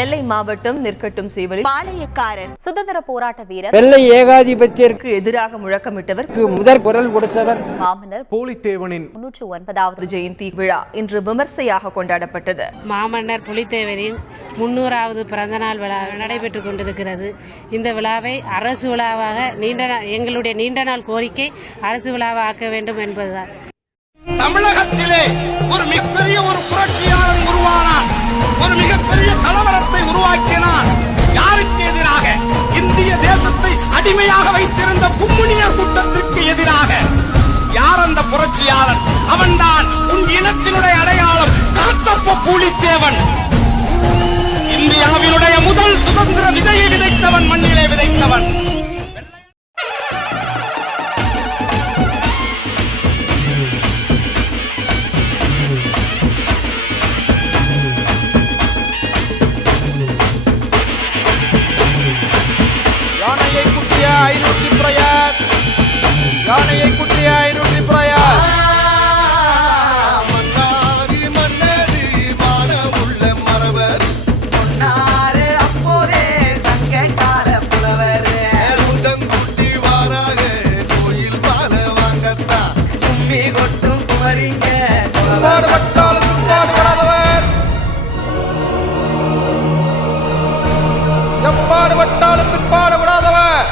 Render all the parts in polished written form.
நெல்லை மாவட்டம் நெற்கட்டும் சேவலில் பாளையக்காரர் சுதந்திர போராட்ட வீரர் வெள்ளை ஏகாதிபத்தியருக்கு எதிராக முழக்கமிட்டவர் முதற் குரல் கொடுத்தவர் மாமன்னர் பூலித்தேவனின் 309வது ஜெயந்தி விழா இன்று விமர்சையாக கொண்டாடப்பட்டது. மாமன்னர் புலித்தேவரின் 300வது பிறந்தநாள் விழா நடைபெற்றுக் கொண்டிருக்கிறது. இந்த விழாவை அரசு விழாவாக எங்களுடைய நீண்ட நாள் கோரிக்கை அரசு விழாவாக ஆக்க வேண்டும் என்பதுதான். தமிழகத்திலே ஒரு மிகப்பெரிய ஒரு புரட்சியாளன் உருவானான், ஒரு மிகப்பெரிய கலவரத்தை உருவாக்கினான். யாருக்கு எதிராக? இந்திய தேசத்தை அடிமையாக வைத்திருந்த கும்முனியர் கூட்டத்திற்கு எதிராக. யார் அந்த புரட்சியாளன்? அவன்தான் உன் இனத்தினுடைய அடையாளம், கருத்தப்ப பூலித்தேவன். இந்தியாவினுடைய முதல் சுதந்திர விதையை விதைத்தவன், மண்ணிலே விதைத்தவன். யானையை குட்டிய 500 பிரயார், யானையை குட்டிய 500 பிரயார். மன்னாரி மன்னரி மான உள்ள மரவர், பொன்னாரு அப்போரே சங்க கால புலவர். உதங்குட்டி வாராக கோயில் பால வாங்கத்தான் கும்மி கொட்டும் குமரிங்க பாடுபட்டாலும் பாடுபடாதவர், எப்பாடுபட்டாலும் பிற்பாடுபடாதவர்.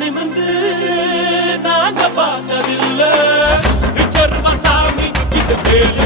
நிமிர்ந்து நாங்க பார்த்ததில்லை. விச்சர்வ சாமி இது வேலு